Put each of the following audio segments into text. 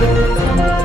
Música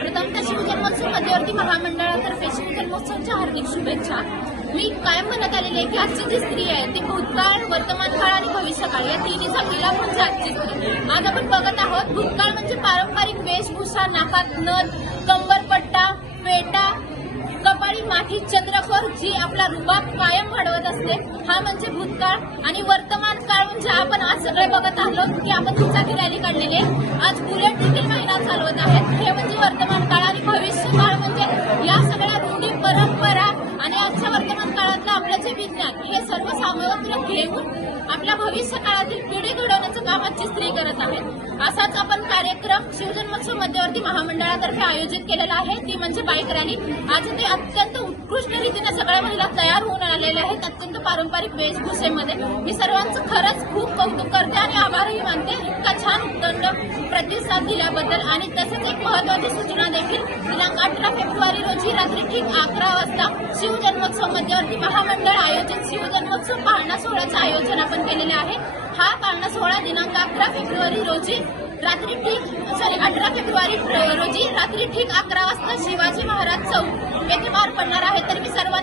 प्रथमतः शिवजन्मोत्सव मध्यवर्ती महामंडळातर्फे शिवजन्मोत्सवाच्या हार्दिक शुभेच्छा मी कायम म्हणत आलेली आहे की आजची जी स्त्री आहे ती भूतकाळ वर्तमान काळ आणि भविष्यकाळ या तिन्हीचा मिलाप म्हणजे आजची स्त्री आज आपण बघत आहोत भूतकाळ म्हणजे पारंपरिक वेशभूषा नाकात नथ कंबरपट्टा पेटा कपाळी माठी चंद्रकोर जी आपला रुबाब कायम वाढवत असते. हा म्हणजे भूतकाळ आणि वर्तमान काळ म्हणजे आपण आज सगळे बघत आलो की आपण दुचाकी रॅली काढलेली आहे आज बुलेट देखील महिला चालवत आहेत. हे म्हणजे वर्तमान काळ आणि भविष्य काळ म्हणजे या सगळ्या रूढी परंपरा आणि आजच्या वर्तमान काळातलं आपलं जे विज्ञान हे सर्व सामग्र घेऊन आपल्या भविष्य काळातील पिढी घडवण्याचं काम आजची स्त्री करत आहे. असाच आपण कार्यक्रम शिवजन्मोत्सव मध्यवर्ती महामंडळातर्फे आयोजित केलेला आहे. ती म्हणजे बाईक रॅली. आज ते अत्यंत उत्कृष्ट रीतीने महिला तयार होऊन आलेल्या आहेत अत्यंत पारंपरिक वेशभूषेमध्ये. मी सर्वांचं खरंच खूप कौतुक करते आणि आभारही मानते. इतका छान उत्तंड प्रतिसाद दिल्याबद्दल आणि तसेच एक महत्वाची सूचना देखील. दिनांक अठरा फेब्रुवारी रोजी रात्री ठीक अकरा वाजता शिवजन्मोत्सव मध्यवर्ती महामंडळ आयोजित शिवजन्मोत्सव पाळणा सोहळ्याचं आयोजन आपण केलेले आहे. हा पाळणा सोहळा दिनांक अकरा फेब्रुवारी रोजी रात्री ठीक सॉरी अठरा फेब्रुवारी रोजी रात्री ठीक अकरा वाजता शिवाजी महाराज चौक येथे पार पडणार आहे. तर मी सर्व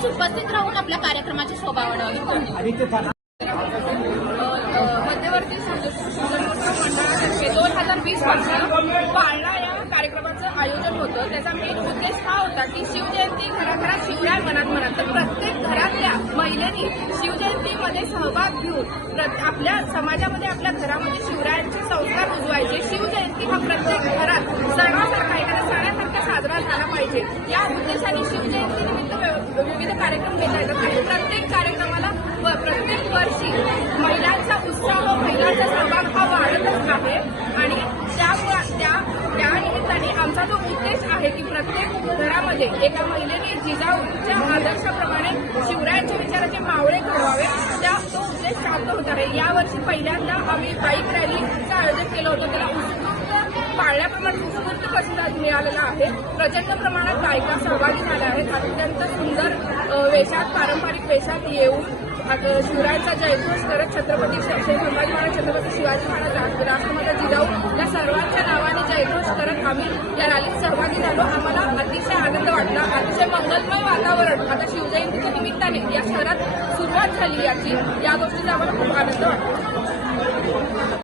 विनंती उपस्थित राहून आपल्या कार्यक्रमाची शोभा वाढवली मध्यवर्ती मंडळातर्फे दोन हजार वीसपासून पाळणा या कार्यक्रमाचं आयोजन होतं. त्याचा मेन उद्देश हा होता की शिवजयंती घराघरात शिवराय मनात मनात. तर प्रत्येक घरातल्या महिलेनी शिवजयंतीमध्ये सहभाग घेऊन आपल्या समाजामध्ये आपल्या घरामध्ये शिवरायांचे संस्कार रुजवायचे शिवजयंती हा प्रत्येक घरात सणासारखा एखाद्या सणासारखा साजरा झाला पाहिजे. या उद्देशाने शिवजयंती निमित्त वि- विविध कार्यक्रम घेतले जातात आणि प्रत्येक कार्यक्रमाला व प्रत्येक वर्षी महिलांचा उत्साह महिलांचा सहभाग हा वाढतच आहे आणि त्यामुळे त्या त्या निमित्ताने आमचा जो उद्देश आहे की प्रत्येक एका महिलेने जिजाऊच्या आदर्शाप्रमाणे शिवरायांच्या विचाराचे मावळे घडवावे. त्या तो उद्देश शांत होत आहे यावर्षी पहिल्यांदा आम्ही बाईक रॅलीचं आयोजन केलं होतं. त्याला उत्स्फूर्त पाळण्याप्रमाणे उत्स्फूर्त प्रतिसाद मिळालेला आहे. प्रचंड प्रमाणात बायका सहभागी झाल्या आहेत. अत्यंत सुंदर वेशात पारंपरिक वेशात येऊन शिवरायांचा जयघोष करत छत्रपती संभाजी महाराज छत्रपती शिवाजी महाराज राष्ट्रमाता जिजाऊ या सर्वांच्या आम्ही या रॅलीत सहभागी झालो. आम्हाला अतिशय आनंद वाटला. अतिशय मंगलमय वातावरण. आता शिवजयंतीच्या निमित्ताने या शहरात सुरुवात झाली याची. या गोष्टीचा आम्हाला खूप आनंद वाटला